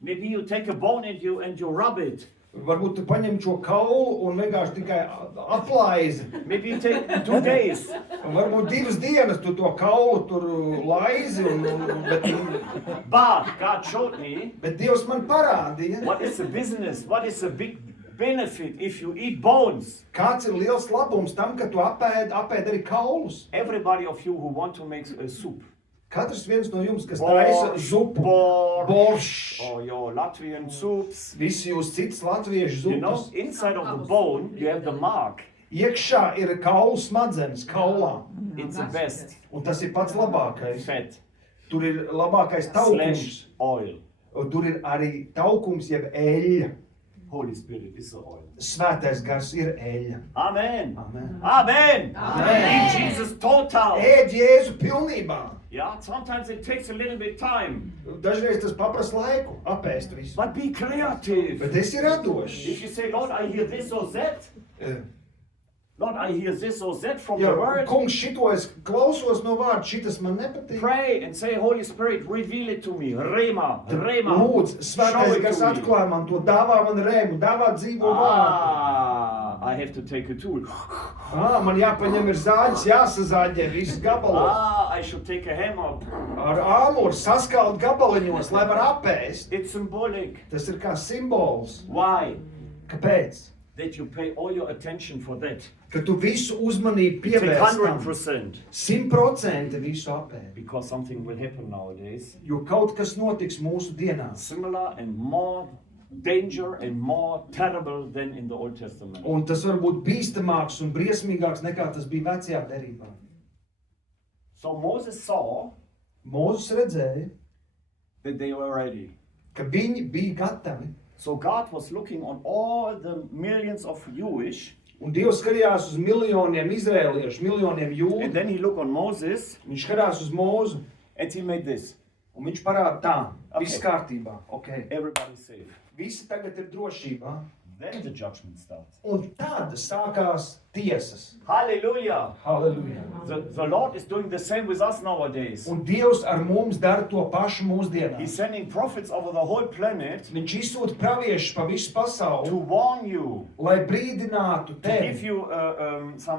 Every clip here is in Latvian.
Maybe you take a bone and you rub it. Varbūt tu paņem šo kaulu un vienkārši tikai aplaizi. Maybe you take 2 days. Un varbūt 2 dienas tu to kaulu tur laizi, But God showed me bet Dievs man parādīja, what is the business, what is the big benefit if you eat bones. kāds ir liels labums tam, ka tu apēd arī kaulus. Everybody of you who want to make a soup. Katrs viens no jums, kas taisa zupu, boršs, or your Latvian soups. visi jūs cits latviešu You know, zupas. inside of the bone you have the mark. Iekšā ir kaulu smadzenes, kaulā. It's the best Un tas ir pats labākais. fat Tur ir labākais taukums. / oil. Un tur ir arī taukums, jeb eļļa. Holy Spirit is the oil. Svētais gars ir eļļa. Amen. Amen. Amen. Amen. In Jesus total. Ēd Jēzu pilnībā. Yeah, sometimes it takes a little bit time. Dažreiz tas paprasa laiku, apēst visu. But be creative. Bet esi radošs. If you say, Lord, I hear this or that. Lord, I hear this or that from Ja, the word. kungs, šito es klausos no vārda, šitas man nepatīk. Pray and say, Holy Spirit, reveal it to me. Rema, Rema. Lūdzu, Show svētais it gars to me. atklāj man to, dāvā man rēmu, dāvā dzīvo vārdu. I have to take a tool. Man jāpaņem ir zāģis, jāsazāģē viss gabalos. I should take a hammer. Ar āmuru saskalt gabaliņos, lai var apēst. It's symbolic. Tas ir kā simbols. Why? Kāpēc? That you pay all your attention for that. Ka tu visu uzmanību Take pievērst tam. 100%. 100% visu apēst. Because something will happen nowadays. Jo kaut kas notiks mūsu dienās. Similar and more danger and more terrible than in the Old Testament. Un tas var būt bīstamāks un briesmīgāks nekā tas bija vecajā derībā. So Moses saw Mūzes redzēja, that they were ready. ka viņi bija gatavi. So God was looking on all the millions of Jewish, Un Dievs skatījās uz miljoniem izrēliešu, miljoniem and jūdu. then he looked on Moses, Viņš skatās uz Mūzu, and he made this. un viņš parāda tā, viss Okay. kārtībā, ok. Everybody's safe. Visi tagad ir drošībā. Then the judgment starts. Un tad sākās tiesas. Hallelujah. Halleluja. The Lord is doing the same with us nowadays. Un Dievs ar mums dara to pašu He's mūsdienās. sending prophets over the whole planet Viņš izsūta praviešus pa visu to pasauli, warn you, lai brīdinātu to give tevi, you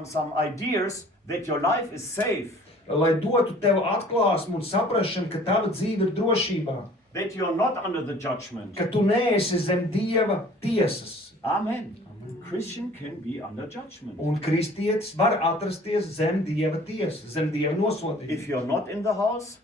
some ideas that your life is safe, lai dotu tev atklāsmu un saprašanu, ka tava dzīve ir drošībā, that you are not under the judgment. ka tu neesi zem Dieva tiesas. Amen. Christian can be under judgment. Un kristietis var atrasties zem Dieva tiesas, zem Dieva nosodījuma. If you're not in the house,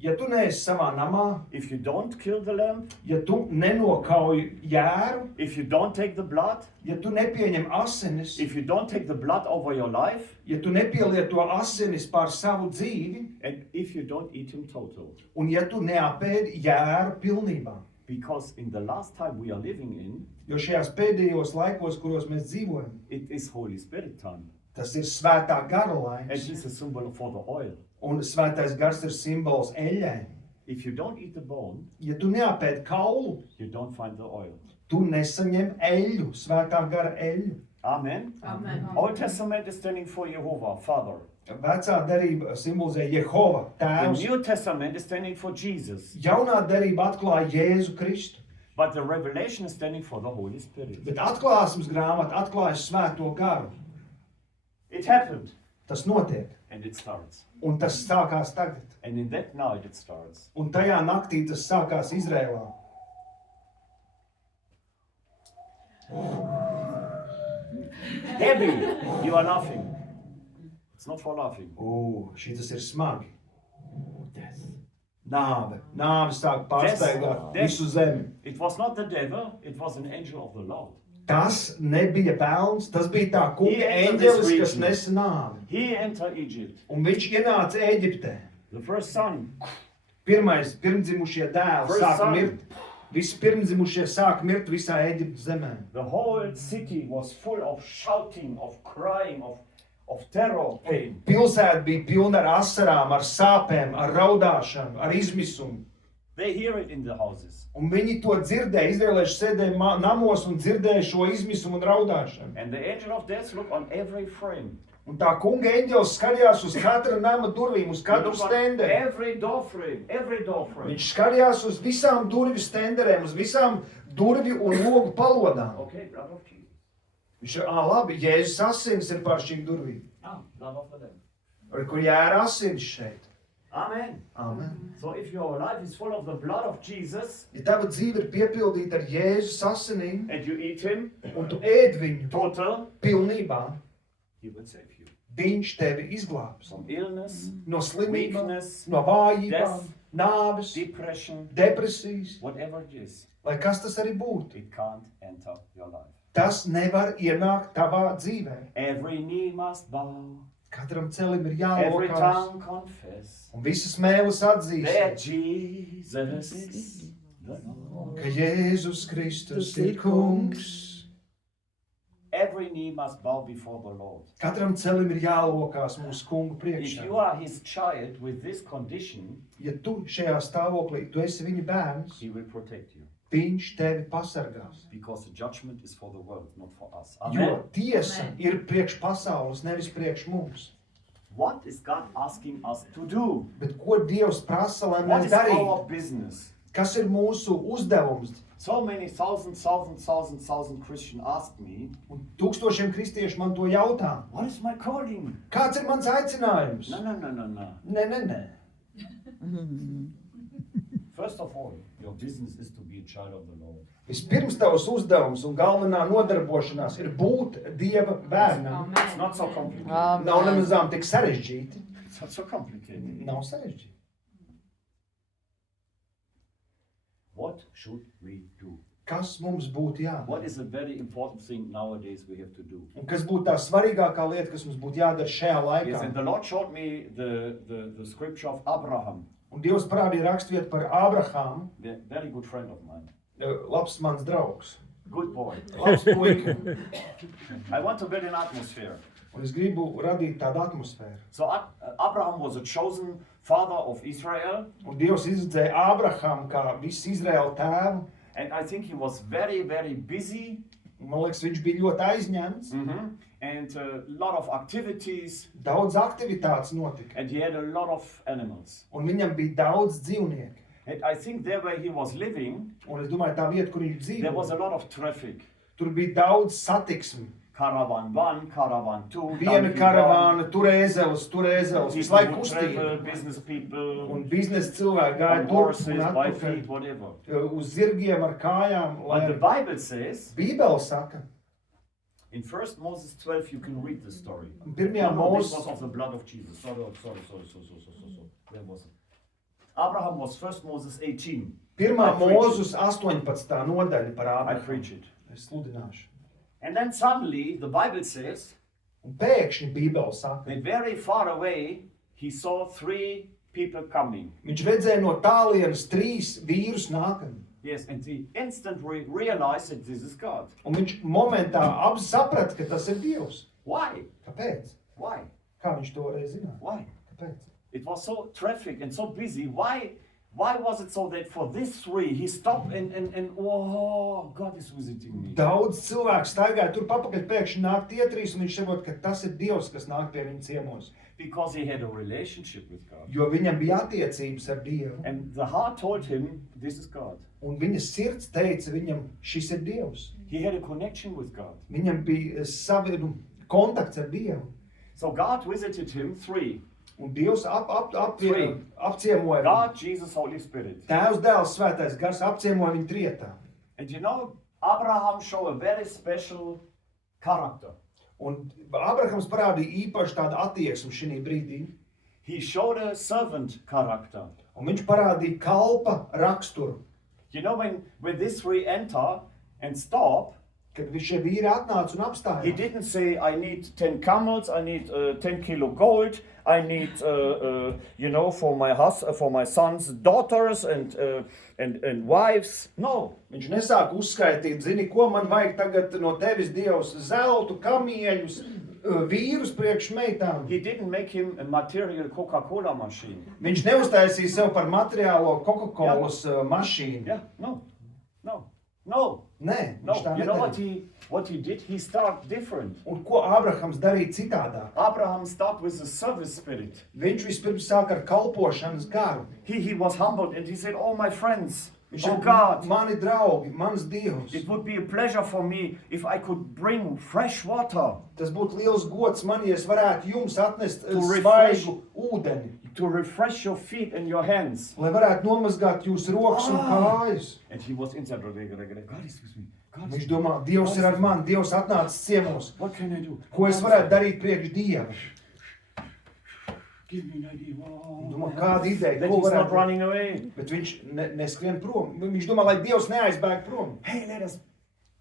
Ja tu neesi savā namā, if you don't kill the lamb, ja tu nenokauj jēru, if you don't take the blood, ja tu nepieņem asinis, if you don't take the blood over your life, ja tu nepielieto asinis pār savu dzīvi, and if you don't eat him total. un ja tu neapēdi jēru pilnībā. Because in the last time we are living in, Jo šajās pēdējos laikos, kuros mēs dzīvojam, it is Holy Spirit time. tas ir svētā gara And laiks. it's a symbol for the oil. Un svētais gars ir simbols eļļai. If you don't eat the bone, Ja tu neapēdi kaulu, you don't find the oil. tu nesaņem eļļu, svētā gara eļļu. Amen. Amen. Old Testament is standing for Jehovah, Father. Vecā derība simbolizē Jehova, The tēvs. New Testament is standing for Jesus. Jaunā derība atklāja Jēzu Kristu. But the Revelation is standing for the Holy Spirit. Bet atklāsmes grāmata atklāja svēto garu. It happened, Tas notiek. and it starts. Un tas sākās tagad. And in that night it starts. Un tajā naktī tas sākās Izrēlā. Heavy, you are laughing. It's not for laughing. Šitas ir smagi. Nāve. Nāve sāk pārsteigāt Des- visu zemi. It was not the devil, it was an angel of the Lord. Tas nebija pelns, tas bija tā kunga He entered eņģelis, this kas region. nesa nāvi. He entered Egypt. Un viņš ienāca Ēģiptē. The first son, Pirmdzimušie dēli First sāka son. mirt. Visi pirmdzimušie sāka mirt visā Ēģiptes zemē. the whole city was full of shouting, of crying, of terror, pain. Pilsēta bija pilna ar asarām, ar sāpēm, ar raudāšanu, ar izmisumu. They hear it in the houses. Un viņi to dzirdēja, izrēlieši sēdēja namos un dzirdēja šo izmisumu un raudāšanu. And the angel of death looked on every frame. Un tā kunga eņģelis skatījās uz katra nama durvīm, uz katru Look at stenderi. every door frame, every door frame. Viņš skatījās uz visām durvju stenderēm, uz visām durvju un logu palodām. Okay, blood of Jesus. Viņš ir, labi, Jēzus asins ir pār šīm durvīm. Blood of the Lamb. Ar kur jēra asins šeit. Amen. Amen. So if your life is full of the blood of Jesus Ja tava dzīve ir piepildīta ar Jēzus asinīm, and you eat him un tu ēd viņu total, pilnībā, he will save you viņš tevi izglābs. from illness, No slimībām, weakness, no vājībām, death, nāves, depression, depresijas, whatever it is. lai kas tas arī būtu. It can't enter your life. Tas nevar ienākt tavā dzīvē. Every knee must bow, Katram celim ir every jālokās, tongue confess un visas mēlis atzīst, that Jesus is the Lord. ka Jēzus Kristus ir kungs. Every knee must bow before the Lord. Katram celim ir jālokās mūsu kungu If priekšā. you are his child with this condition, Ja tu šajā stāvoklī, tu esi viņa bērns, he will protect you. viņš tevi pasargās. Because the judgment is for the world, not for us. Jo Amen. tiesa ir priekš pasaules, nevis priekš mums. What is God asking us to do? Bet ko Dievs prasa, lai What mēs is darītu? our business? Kas ir mūsu uzdevums? So many thousand Christians ask me, Un tūkstošiem kristiešu man to jautā. what is my calling? Kāds ir mans aicinājums? No. Nē. First of all, your business is to be a child of the Lord. Vispirms tavs uzdevums un galvenā nodarbošanās ir būt Dieva bērnam. It's not so complicated. Nav nemazām tik sarežģīti. It's not so complicated. Nav sarežģīti. What should we do? Kas mums būtu jādara? What is a very important thing nowadays we have to do? Un kas būtu tā svarīgākā lieta, kas mums būtu jādara šajā Yes, laikā? and the Lord showed me the scripture of Abraham, Un Dievs parādīja raksturvietu par Ābrahāmu, a very good friend of mine. labs mans draugs, Good boy. labs puika. I want to build an atmosphere. Un es gribu radīt tādu atmosfēru. So Abraham was a chosen father of Israel, Un Dievs izredzēja Ābrahāmu kā visu Izraēlu tēvu. and I think he was very, very busy, Man liekas, viņš bija ļoti aizņemts. and a lot of activities, Daudz aktivitātes notika. and he had a lot of animals. Un viņam bija daudz dzīvnieku. And I think there where he was living, Un es domāju, tā vieta, kur viņš there was a dzīvoja, lot of traffic. tur bija daudz satiksmi. Caravan 1, caravan 2, Viena donkey karavāna, tur ēzeles, one, visu people laiku would kustība. travel, business people, Un biznesa cilvēki on gāja turp horses, un by feet, atpakaļ whatever. uz zirgiem ar kājām. But the Lai Bible says, Bībele saka, in 1 Moses 12, you can read the story. un pirmajā No, this was mūsu of the blood of Jesus. Sorry. Where was it? Abraham was 1 Moses 18. pirmā I preach mūzus 18. nodaļa par I Ābrahāmu. preach it. Es sludināšu. And then suddenly, the Bible says Un pēkšņi Bībele saka, that very far away, he saw 3 people coming. viņš redzēja no tālienes 3 vīrus nākam. Yes, and he instantly realized that this is God. Un viņš momentā saprata, ka tas ir Dievs. Why? Kāpēc? Why? Kā viņš to varēja zināt? Why? Kāpēc? It was so traffic and so busy. Why was it so that for these 3 he stopped and oh, God is visiting me? Daudz cilvēku staigāja tur papakaļ, pēkšņi nāk tie 3, un viņš saprot, ka tas ir Dievs, kas nāk pie viņa ciemos. Because he had a relationship with God. Jo viņam bija attiecības ar Dievu. And the heart told him, this is God. Un viņa sirds teica viņam, šis ir Dievs. He had a connection with God. Viņam bija kontakts ar Dievu. So God visited him 3. Un Dievs apciemoja viņu. God, Jesus, Holy Spirit. Tēvs, Dēls, Svētais Gars apciemoja viņu trietā. And you know, Abraham showed a very special character. Un Abrahams parādīja īpaši tādu attieksmi šī brīdī. He showed a servant character. Un viņš parādīja kalpa raksturu. You know, when these 3 enter and stop, Kad šie vīri atnāca un he apstājās. didn't say, I need 10 camels, I need 10 kilo gold, I need, for my son's daughters and wives. No. Viņš nesāk uzskaitīt, zini, ko man vajag tagad no tevis, Dievs, zeltu, kamieļus, vīrus priekš meitām. He didn't make him a material Coca-Cola machine. Viņš neuztaisīja sev par materiālo Coca-Colas mašīnu. Yeah, no. No. Nē, No. viņš tā You know nedarīja. what he did? He started different. Un ko Ābrahams darīja citādāk? Abraham started with a service spirit. Viņš vispirms sāka ar kalpošanas garu. He was humbled and he said, "Oh, my friends, Viņš oh saka, God, mani draugi, mans Dievs. it would be a pleasure for me if I could bring fresh water Tas būtu liels gods man, ja es varētu jums atnest refresh. svaigu ūdeni, to refresh your feet and your hands." lai varētu nomazgāt jūsu rokas un kājas. And he was inside. God is with me. God Viņš is domā, Dievs ir ar mani, Dievs atnācis ciemos. What can I do? Ko es varētu darīt priekš Dieva? Give me an idea. Wow. Domā, kāda ideja, That ko he's not varētu? running away. Bet viņš neskrien prom. Viņš domā, lai Dievs neaizbēg prom. Hey, let us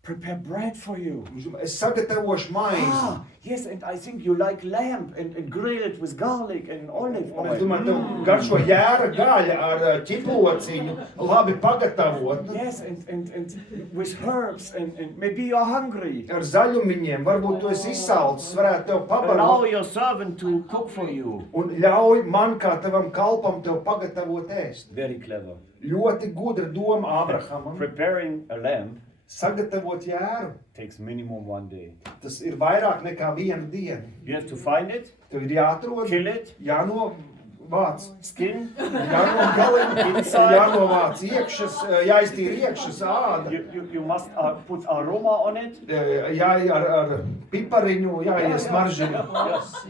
prepare bread for you. Viņš domā, es sagatavošu maizi. Ah, yes, and I think you like lamb and grill it with garlic and olive Un es oil. domāju, tev garšo jēra gaļa ar ķiplociņu, labi pagatavot. Yes, and with herbs and maybe you're hungry. Ar zaļumiņiem, varbūt tu esi izsalcis, varētu tev Allow pabarot. your servant to cook for you. Un ļauj man kā tavam kalpam tev pagatavot ēst. Very clever. Ļoti gudra doma Ābrahamam. Preparing a lamb Sagatavot jēru, takes minimum 1 day. tas ir vairāk nekā viena diena. You have to find it, Tev ir jāatrod, kill it, jānovāc, skin, jānogalina, Inside. jānovāc iekšas, jāiztīra iekšas āda. you must put aroma on it. Jāi ar pipariņu, jāiesmaržina Yes.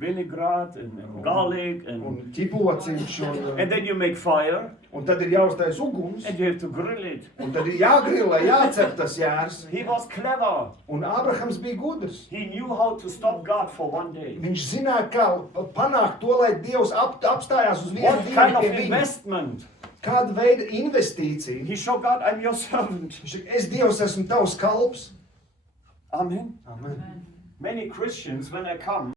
Vinaigrette and garlic un and ķiplociņš. and then you make fire Un tad ir jāuztais uguns. and you have to grill it. Un tad ir jāgrilē, jācep tas jērs. He was clever. Un Ābrahams bija gudrs. He knew how to stop God for 1 day. Viņš zināja, kā panākt to, lai Dievs apstājās uz vienu What kind dienu of pie viņa. investment? Kāda veida investīcija? He showed God, I'm your servant. Viņš saka, es Dievs esmu tavs kalps. Amen. Amen. Many Christians, when they come,